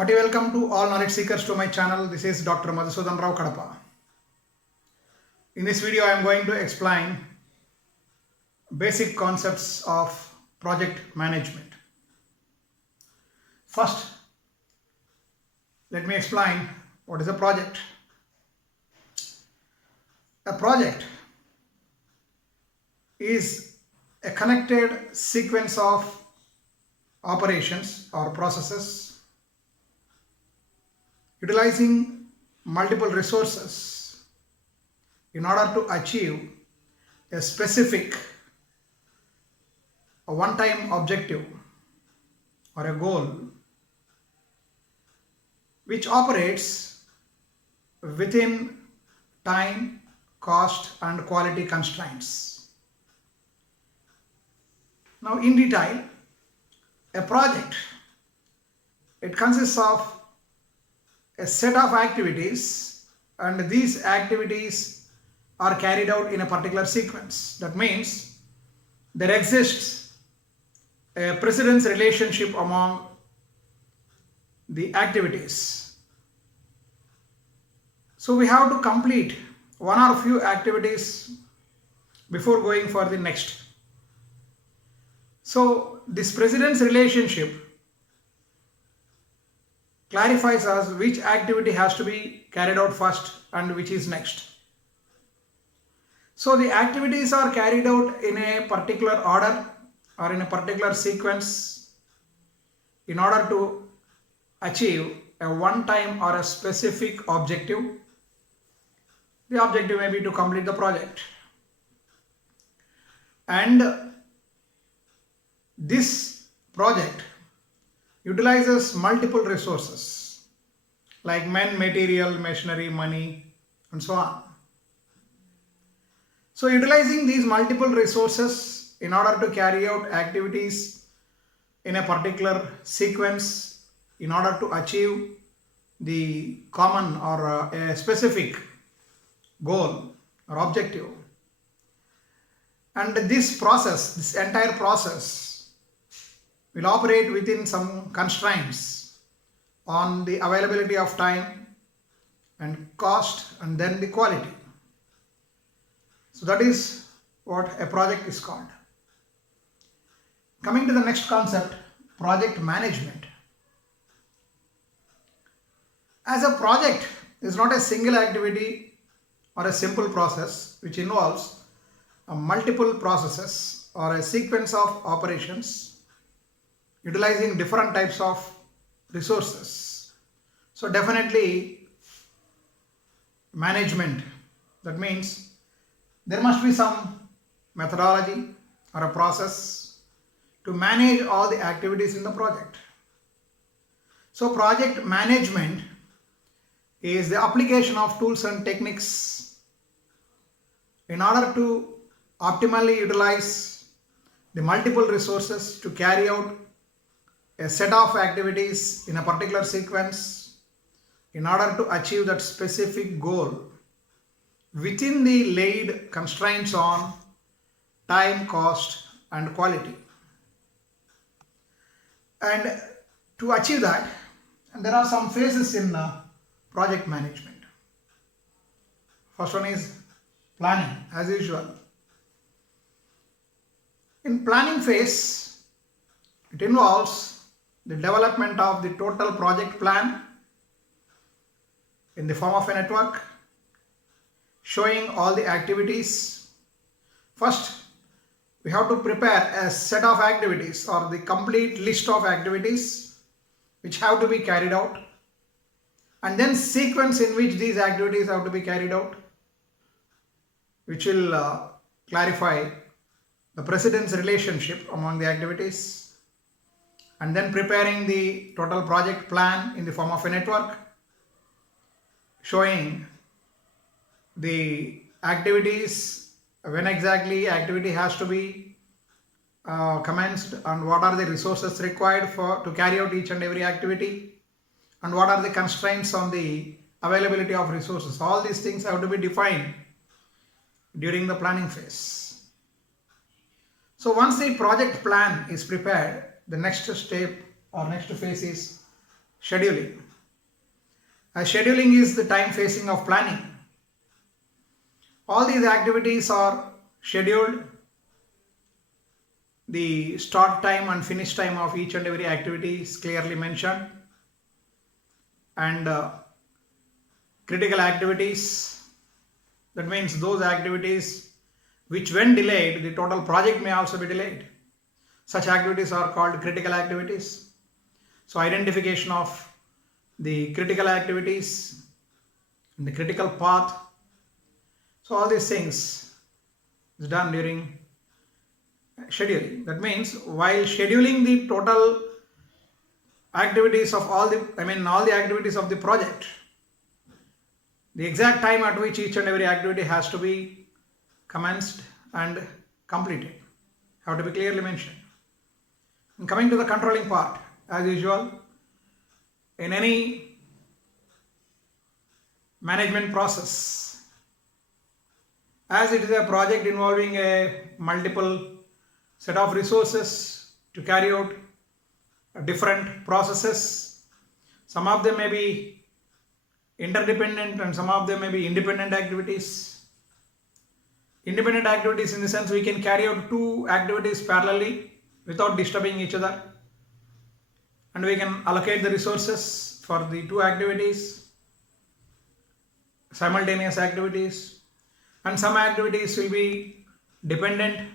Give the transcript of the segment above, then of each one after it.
Hearty welcome to all knowledge seekers to my channel. This is Dr. Madhusudan Rao Kadapa. In this video, I am going to explain basic concepts of project management. First, let me explain what is a project. A project is a connected sequence of operations or processes utilizing multiple resources in order to achieve a specific one-time objective or a goal which operates within time, cost and quality constraints. Now in detail, a project, it consists of a set of activities, and these activities are carried out in a particular sequence. That means there exists a precedence relationship among the activities. So we have to complete one or few activities before going for the next. So this precedence relationship clarifies us which activity has to be carried out first and which is next. So the activities are carried out in a particular order or in a particular sequence in order to achieve a one-time or a specific objective. The objective may be to complete the project. And this project utilizes multiple resources like men, material, machinery, money and so on. So utilizing these multiple resources in order to carry out activities in a particular sequence in order to achieve the common or a specific goal or objective. And this process, this entire process will operate within some constraints on the availability of time and cost and then the quality. So that is what a project is called. Coming to the next concept, project management. As a project is not a single activity or a simple process which involves multiple processes or a sequence of operations utilizing different types of resources. So definitely management, that means there must be some methodology or a process to manage all the activities in the project. So project management is the application of tools and techniques in order to optimally utilize the multiple resources to carry out a set of activities in a particular sequence in order to achieve that specific goal within the laid constraints on time, cost and quality. And to achieve that, and there are some phases in project management. First one is planning, as usual. In planning phase, it involves the development of the total project plan in the form of a network showing all the activities. First, we have to prepare a set of activities or the complete list of activities which have to be carried out, and then sequence in which these activities have to be carried out, which will clarify the precedence relationship among the activities, and then preparing the total project plan in the form of a network showing the activities, when exactly activity has to be commenced and what are the resources required to carry out each and every activity, and what are the constraints on the availability of resources. All these things have to be defined during the planning phase. So once the project plan is prepared, the next step or next phase is Scheduling. Scheduling is the time phasing of planning. All these activities are scheduled. The start time and finish time of each and every activity is clearly mentioned. And critical activities, that means those activities which when delayed, the total project may also be delayed. Such activities are called critical activities. So identification of the critical activities, the critical path. So all these things is done during scheduling. That means while scheduling the total activities of all the activities of the project, the exact time at which each and every activity has to be commenced and completed have to be clearly mentioned. And coming to the controlling part, as usual, in any management process, as it is a project involving a multiple set of resources to carry out different processes, some of them may be interdependent and some of them may be independent activities. Independent activities in the sense we can carry out two activities parallelly without disturbing each other, and we can allocate the resources for the two activities, simultaneous activities. And some activities will be dependent.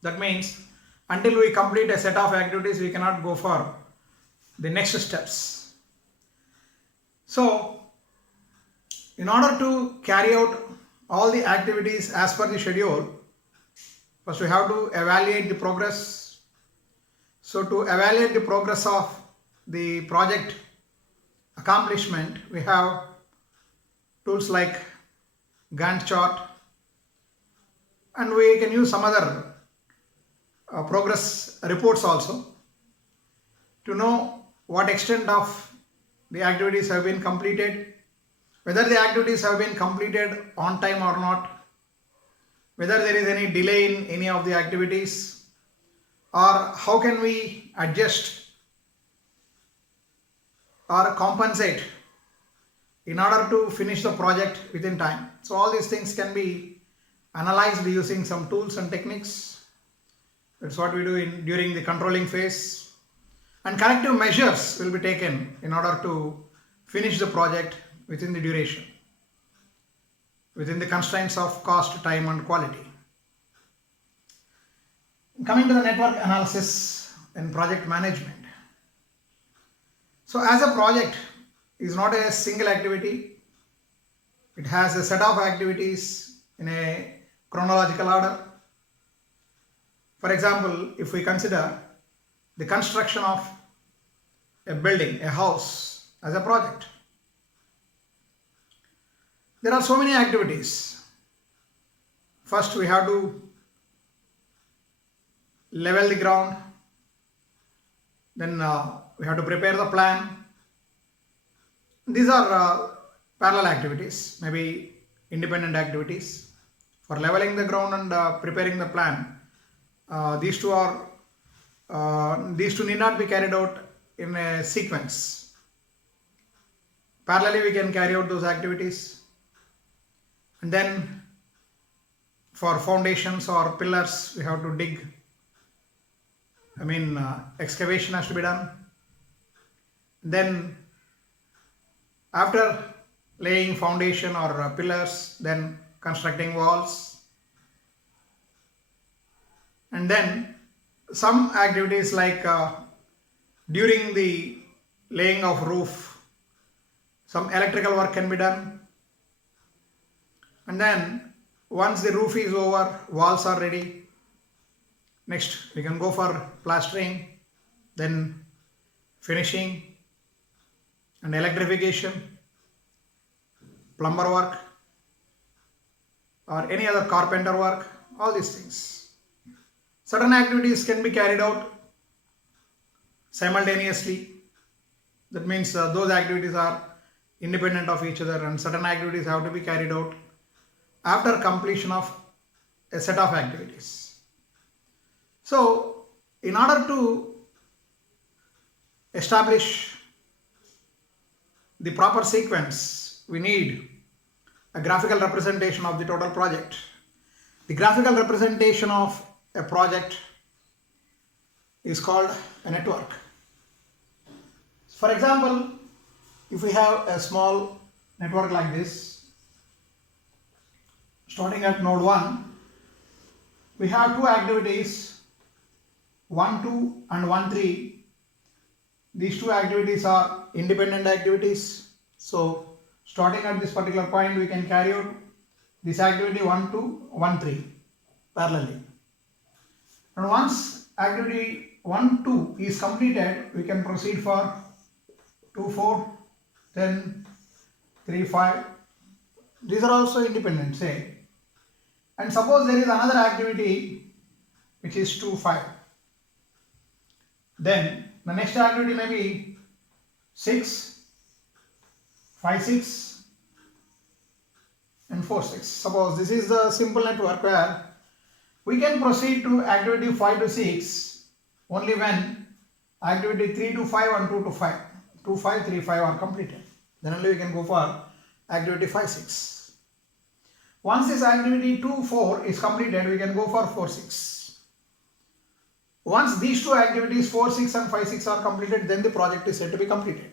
That means until we complete a set of activities, we cannot go for the next steps. So in order to carry out all the activities as per the schedule, first we have to evaluate the progress. So to evaluate the progress of the project accomplishment, we have tools like Gantt chart, and we can use some other progress reports also to know what extent of the activities have been completed, whether the activities have been completed on time or not, whether there is any delay in any of the activities, or how can we adjust or compensate in order to finish the project within time. So all these things can be analyzed using some tools and techniques. That's what we do during the controlling phase. And corrective measures will be taken in order to finish the project within the duration, within the constraints of cost, time and quality. Coming to the network analysis and project management. So as a project is not a single activity, it has a set of activities in a chronological order. For example, if we consider the construction of a building, a house as a project, there are so many activities. First we have to level the ground, then we have to prepare the plan. These are parallel activities, maybe independent activities. For leveling the ground and preparing the plan, these two need not be carried out in a sequence. Parallelly we can carry out those activities. And then for foundations or pillars we have to dig, excavation has to be done. Then after laying foundation or pillars, then constructing walls. And then some activities like during the laying of roof, some electrical work can be done. And then once the roof is over, walls are ready, next we can go for plastering, then finishing and electrification, plumber work or any other carpenter work, all these things. Certain activities can be carried out simultaneously. That means those activities are independent of each other, and certain activities have to be carried out after completion of a set of activities. So in order to establish the proper sequence, we need a graphical representation of the total project. The graphical representation of a project is called a network. For example, if we have a small network like this, starting at node 1, we have two activities, 1, 2 and 1, 3. These two activities are independent activities. So starting at this particular point, we can carry out this activity 1, 2, 1, 3 parallelly. And once activity 1, 2 is completed, we can proceed for 2, 4, 10, 3, 5. These are also independent, say. And suppose there is another activity which is 2, 5. Then the next activity may be 6, 5, 6 and 4, 6. Suppose this is the simple network where we can proceed to activity 5 to 6 only when activity 3 to 5 and 2 to 5, 2, 5, 3, 5 are completed. Then only we can go for activity 5, 6. Once this activity 2, 4 is completed, we can go for 4, 6. Once these two activities 4, 6 and 5, 6 are completed, then the project is said to be completed.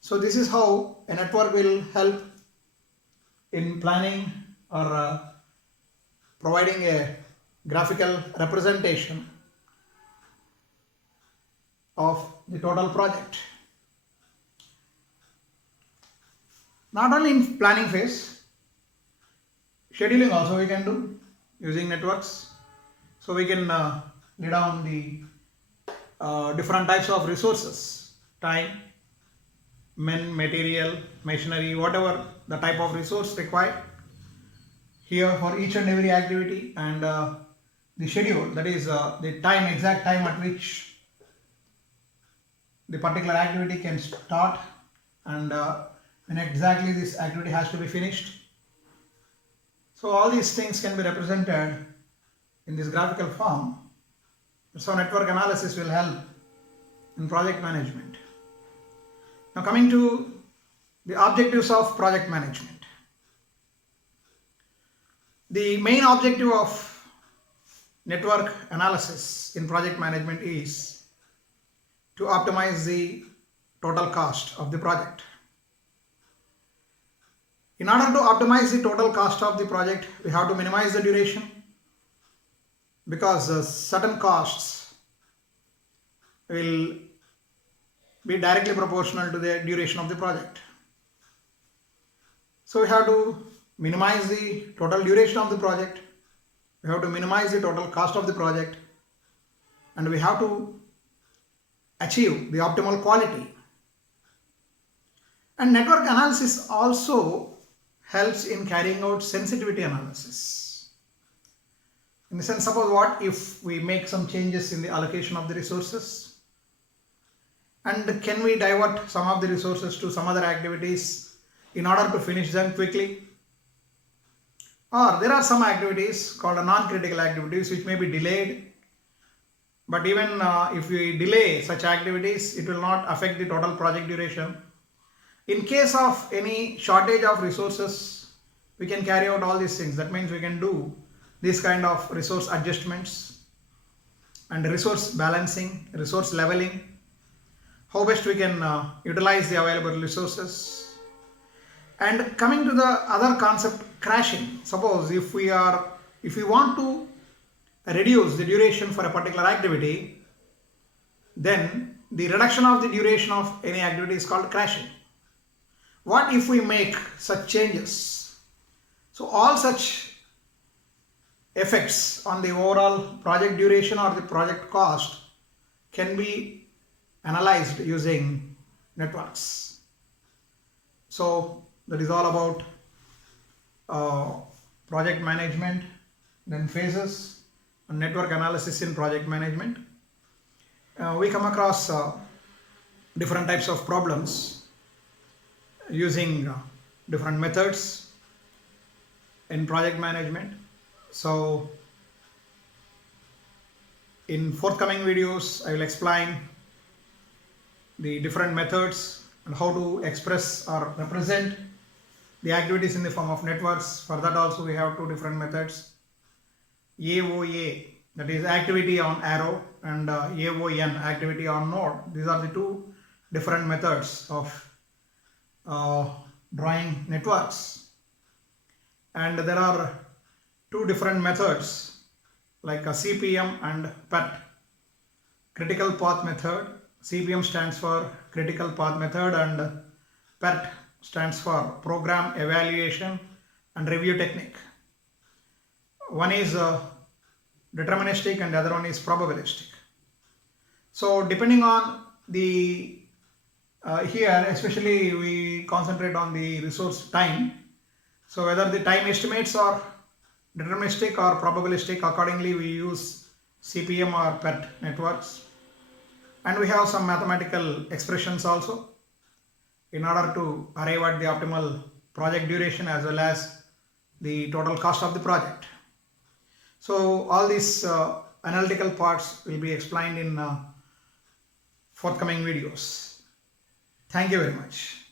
So this is how a network will help in planning or providing a graphical representation of the total project. Not only in planning phase, scheduling also we can do using networks. So we can lay down the different types of resources, time, men, material, machinery, whatever the type of resource required here for each and every activity, and the schedule, that is the time, exact time at which the particular activity can start and when exactly this activity has to be finished. So all these things can be represented in this graphical form. So network analysis will help in project management. Now coming to the objectives of project management. The main objective of network analysis in project management is to optimize the total cost of the project. In order to optimize the total cost of the project, we have to minimize the duration, because certain costs will be directly proportional to the duration of the project. So we have to minimize the total duration of the project, we have to minimize the total cost of the project, and we have to achieve the optimal quality. And network analysis also helps in carrying out sensitivity analysis. In the sense, suppose what if we make some changes in the allocation of the resources, and can we divert some of the resources to some other activities in order to finish them quickly? Or there are some activities called non-critical activities which may be delayed, but even if we delay such activities, it will not affect the total project duration. In case of any shortage of resources, we can carry out all these things. That means we can do this kind of resource adjustments and resource balancing, resource leveling, how best we can utilize the available resources. And coming to the other concept, crashing. Suppose if we want to reduce the duration for a particular activity, then the reduction of the duration of any activity is called crashing. What if we make such changes? So all such effects on the overall project duration or the project cost can be analyzed using networks. So that is all about project management, then phases, and network analysis in project management. We come across different types of problems using different methods in project management. So in forthcoming videos, I will explain the different methods and how to express or represent the activities in the form of networks. For that also we have two different methods. AOA, that is activity on arrow, and AON, activity on node. These are the two different methods of drawing networks. And there are two different methods like a CPM and PERT. Critical path method. CPM stands for critical path method and PERT stands for program evaluation and review technique. One is deterministic and the other one is probabilistic. So depending on the here especially we concentrate on the resource time. So whether the time estimates are deterministic or probabilistic, accordingly we use CPM or PERT networks. And we have some mathematical expressions also in order to arrive at the optimal project duration as well as the total cost of the project. So all these analytical parts will be explained in forthcoming videos. Thank you very much.